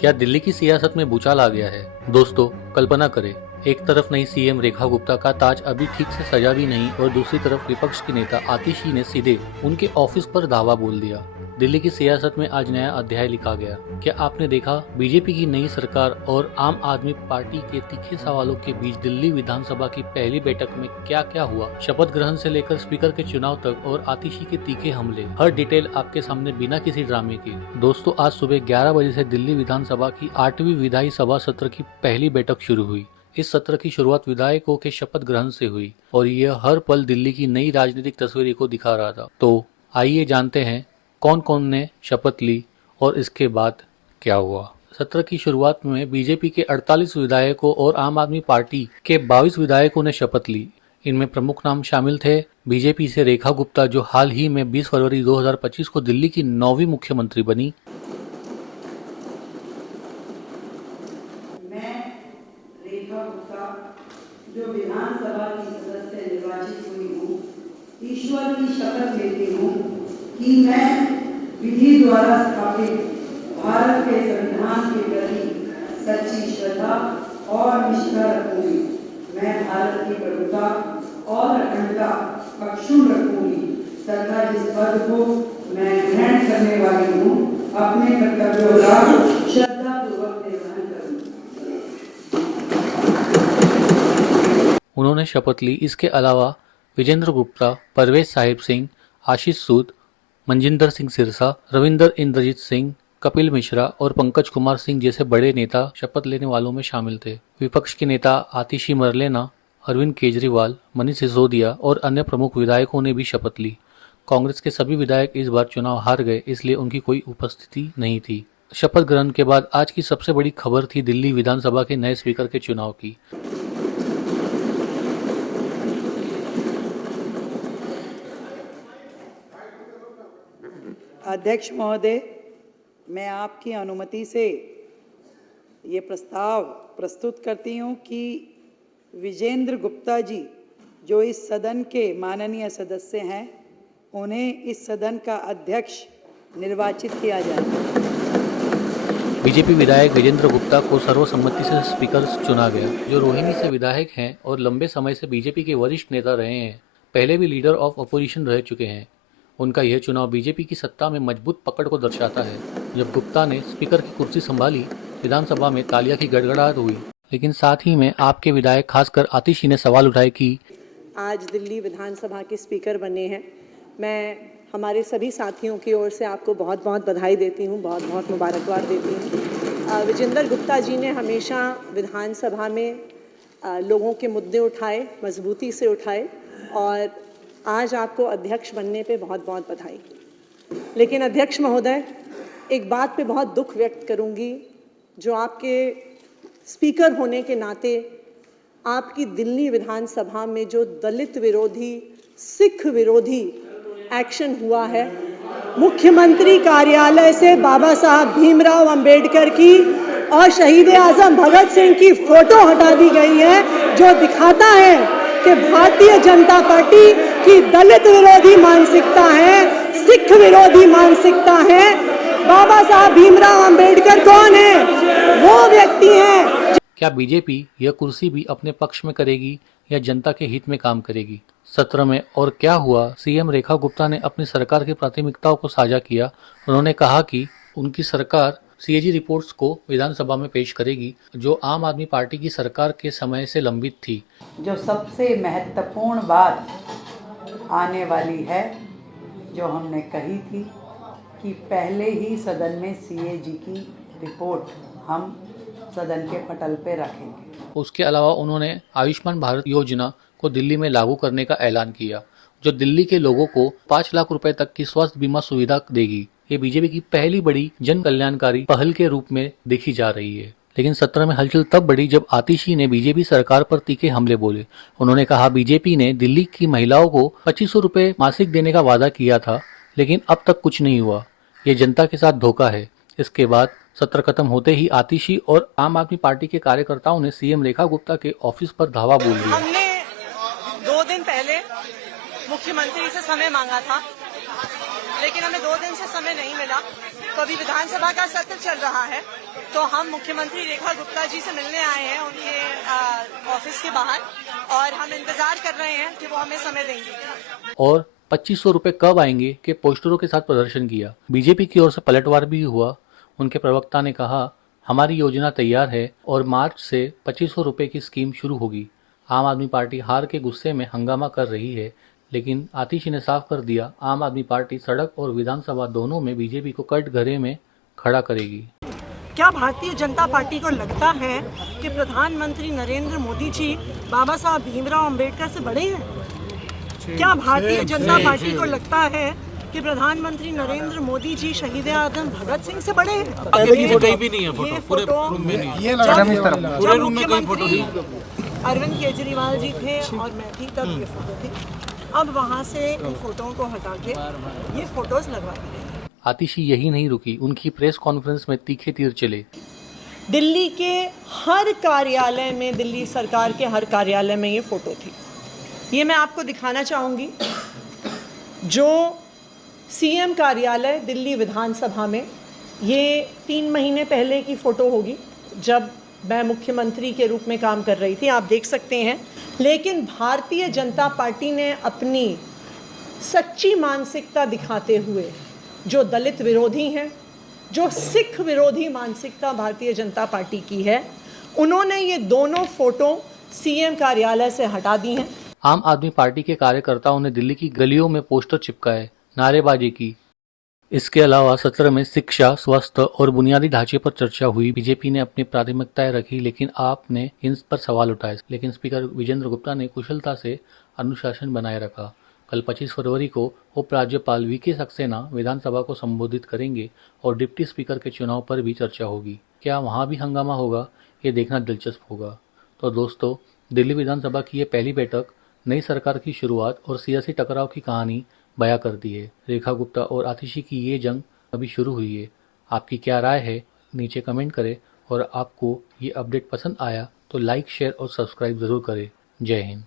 क्या दिल्ली की सियासत में भूचाल आ गया है? दोस्तों, कल्पना करें, एक तरफ नई सीएम रेखा गुप्ता का ताज अभी ठीक से सजा भी नहीं और दूसरी तरफ विपक्ष के नेता आतिशी ने सीधे उनके ऑफिस पर धावा बोल दिया। दिल्ली की सियासत में आज नया अध्याय लिखा गया। क्या आपने देखा बीजेपी की नई सरकार और आम आदमी पार्टी के तीखे सवालों के बीच दिल्ली विधानसभा की पहली बैठक में क्या क्या हुआ? शपथ ग्रहण से लेकर स्पीकर के चुनाव तक और आतिशी के तीखे हमले, हर डिटेल आपके सामने बिना किसी ड्रामे के। दोस्तों, आज सुबह 11 बजे से दिल्ली विधानसभा की 8वीं विधायी सभा सत्र की पहली बैठक शुरू हुई। इस सत्र की शुरुआत विधायकों के शपथ ग्रहण से हुई और यह हर पल दिल्ली की नई राजनीतिक तस्वीर को दिखा रहा था। तो आइए जानते हैं कौन कौन ने शपथ ली और इसके बाद क्या हुआ। सत्र की शुरुआत में बीजेपी के 48 विधायकों और आम आदमी पार्टी के 22 विधायकों ने शपथ ली। इनमें प्रमुख नाम शामिल थे बीजेपी से रेखा गुप्ता, जो हाल ही में 20 फरवरी 2025 को दिल्ली की 9वीं मुख्यमंत्री बनी। रेखा गुप्ता, जो विधानसभा की सदस्य निर्वाचित हुई हूँ, ईश्वर की शपथ लेती हूँ कि मैं विधि द्वारा स्थापित भारत के संविधान के प्रति सच्ची श्रद्धा और निष्ठा रखूंगी। मैं भारत की प्रभुता और अखंडता अक्षुण्ण रखूंगी तथा जिस पद को मैं ग्रहण करने वाली हूँ, अपने कर्तव्यों का श्रद्धापूर्वक निर्वहन करूंगी। उन्होंने शपथ ली। इसके अलावा विजेंद्र गुप्ता, परवेज साहिब सिंह, आशीष सूद, मनजिंदर सिंह सिरसा, रविंदर इंद्रजीत सिंह, कपिल मिश्रा और पंकज कुमार सिंह जैसे बड़े नेता शपथ लेने वालों में शामिल थे। विपक्ष के नेता आतिशी मरलेना, अरविंद केजरीवाल, मनीष सिसोदिया और अन्य प्रमुख विधायकों ने भी शपथ ली। कांग्रेस के सभी विधायक इस बार चुनाव हार गए, इसलिए उनकी कोई उपस्थिति नहीं थी। शपथ ग्रहण के बाद आज की सबसे बड़ी खबर थी दिल्ली विधानसभा के नए स्पीकर के चुनाव की। अध्यक्ष महोदय, मैं आपकी अनुमति से ये प्रस्ताव प्रस्तुत करती हूँ कि विजेंद्र गुप्ता जी, जो इस सदन के माननीय सदस्य हैं, उन्हें इस सदन का अध्यक्ष निर्वाचित किया जाए। बीजेपी विधायक विजेंद्र गुप्ता को सर्वसम्मति से स्पीकर चुना गया, जो रोहिणी से विधायक हैं और लंबे समय से बीजेपी के वरिष्ठ नेता रहे हैं। पहले भी लीडर ऑफ अपोजिशन रह चुके हैं। उनका यह चुनाव बीजेपी की सत्ता में मजबूत पकड़ को दर्शाता है। जब गुप्ता ने स्पीकर की कुर्सी संभाली, विधानसभा में तालियां की गड़गड़ाहट हुई, लेकिन साथ ही में आपके विधायक खासकर आतिशी ने सवाल उठाए कि आज दिल्ली विधानसभा के स्पीकर बने हैं। मैं हमारे सभी साथियों की ओर से आपको बहुत बहुत बधाई देती हूँ, बहुत बहुत मुबारकबाद देती हूँ। विजेंद्र गुप्ता जी ने हमेशा विधानसभा में लोगों के मुद्दे उठाए, मजबूती से उठाए, और आज आपको अध्यक्ष बनने पे बहुत बहुत बधाई। लेकिन अध्यक्ष महोदय, एक बात पे बहुत दुख व्यक्त करूंगी, जो आपके स्पीकर होने के नाते आपकी दिल्ली विधानसभा में जो दलित विरोधी, सिख विरोधी एक्शन हुआ है, मुख्यमंत्री कार्यालय से बाबा साहब भीमराव अंबेडकर की और शहीद आजम भगत सिंह की फोटो हटा दी गई है, जो दिखाता है कि भारतीय जनता पार्टी की दलित विरोधी मानसिकता है, सिख विरोधी मानसिकता है। बाबा साहब भीमराव अंबेडकर कौन है? वो व्यक्ति हैं। क्या बीजेपी यह कुर्सी भी अपने पक्ष में करेगी या जनता के हित में काम करेगी? सत्र में और क्या हुआ? सीएम रेखा गुप्ता ने अपनी सरकार की प्राथमिकताओं को साझा किया। उन्होंने कहा कि उनकी सरकार सीएजी रिपोर्ट्स को विधानसभा में पेश करेगी, जो आम आदमी पार्टी की सरकार के समय से लंबित थी। जो सबसे महत्वपूर्ण बात आने वाली है, जो हमने कही थी कि पहले ही सदन में सीएजी की रिपोर्ट हम सदन के पटल पे रखेंगे। उसके अलावा उन्होंने आयुष्मान भारत योजना को दिल्ली में लागू करने का ऐलान किया, जो दिल्ली के लोगों को 5 लाख रुपए तक की स्वास्थ्य बीमा सुविधा देगी। ये बीजेपी की पहली बड़ी जन कल्याणकारी पहल के रूप में देखी जा रही है। लेकिन सत्र में हलचल तब बढ़ी जब आतिशी ने बीजेपी सरकार पर तीखे हमले बोले। उन्होंने कहा बीजेपी ने दिल्ली की महिलाओं को 2500 रुपए मासिक देने का वादा किया था, लेकिन अब तक कुछ नहीं हुआ। ये जनता के साथ धोखा है। इसके बाद सत्र खत्म होते ही आतिशी और आम आदमी पार्टी के कार्यकर्ताओं ने सीएम रेखा गुप्ता के ऑफिस पर धावा बोल दिया। हमने 2 दिन पहले मुख्यमंत्री से समय मांगा था लेकिन हमें 2 दिन से समय नहीं मिला। तो अभी विधानसभा का सत्र चल रहा है, तो हम मुख्यमंत्री रेखा गुप्ता जी से मिलने आए हैं उनके ऑफिस के बाहर, और हम इंतजार कर रहे हैं कि वो हमें समय देंगे। और 2500 रुपए कब आएंगे के पोस्टरों के साथ प्रदर्शन किया। बीजेपी की ओर से पलटवार भी हुआ। उनके प्रवक्ता ने कहा, हमारी योजना तैयार है और मार्च से 2500 रुपए की स्कीम शुरू होगी। आम आदमी पार्टी हार के गुस्से में हंगामा कर रही है, लेकिन आतिशी ने साफ कर दिया, आम आदमी पार्टी सड़क और विधानसभा दोनों में बीजेपी को कटघरे में खड़ा करेगी। क्या भारतीय जनता पार्टी को लगता है कि प्रधानमंत्री नरेंद्र मोदी जी बाबा साहब भीमराव अंबेडकर से बड़े हैं? क्या भारतीय जनता पार्टी को लगता है कि प्रधानमंत्री नरेंद्र मोदी जी शहीद आजम भगत सिंह से बड़े हैं? कहीं भी नहीं है फोटो, पूरे रूम में नहीं है। पूरे रूम में कोई फोटो नहीं। अरविंद केजरीवाल जी थे और मैं थी, तब ये फोटो थी। अब वहाँ से इन फोटोओं को हटा के ये फोटोज लगवा दी गई। आतिशी यही नहीं रुकी, उनकी प्रेस कॉन्फ्रेंस में तीखे तीर चले। दिल्ली के हर कार्यालय में, दिल्ली सरकार के हर कार्यालय में ये फोटो थी। ये मैं आपको दिखाना चाहूँगी। जो सीएम कार्यालय दिल्ली विधानसभा में, ये 3 महीने पहले की फ़ोटो होगी, जब मैं मुख्यमंत्री के रूप में काम कर रही थी, आप देख सकते हैं। लेकिन भारतीय जनता पार्टी ने अपनी सच्ची मानसिकता दिखाते हुए, जो दलित विरोधी हैं, जो सिख विरोधी मानसिकता भारतीय जनता पार्टी की है, उन्होंने ये दोनों फ़ोटो सीएम कार्यालय से हटा दी हैं। आम आदमी पार्टी के कार्यकर्ताओं ने दिल्ली की गलियों में पोस्टर चिपकाए, नारेबाजी की। इसके अलावा सत्र में शिक्षा, स्वास्थ्य और बुनियादी ढांचे पर चर्चा हुई। बीजेपी ने अपनी प्राथमिकताएं रखी, लेकिन आपने इन पर सवाल उठाए। लेकिन स्पीकर विजेंद्र गुप्ता ने कुशलता से अनुशासन बनाए रखा। कल 25 फरवरी को उपराज्यपाल वीके सक्सेना विधानसभा को संबोधित करेंगे और डिप्टी स्पीकर के चुनाव पर भी चर्चा होगी। क्या वहां भी हंगामा होगा, ये देखना दिलचस्प होगा। तो दोस्तों, दिल्ली विधानसभा की ये पहली बैठक नई सरकार की शुरुआत और सियासी टकराव की कहानी बयां करती है। रेखा गुप्ता और आतिशी की ये जंग अभी शुरू हुई है। आपकी क्या राय है, नीचे कमेंट करें, और आपको ये अपडेट पसंद आया तो लाइक, शेयर और सब्सक्राइब जरूर करें। जय हिंद।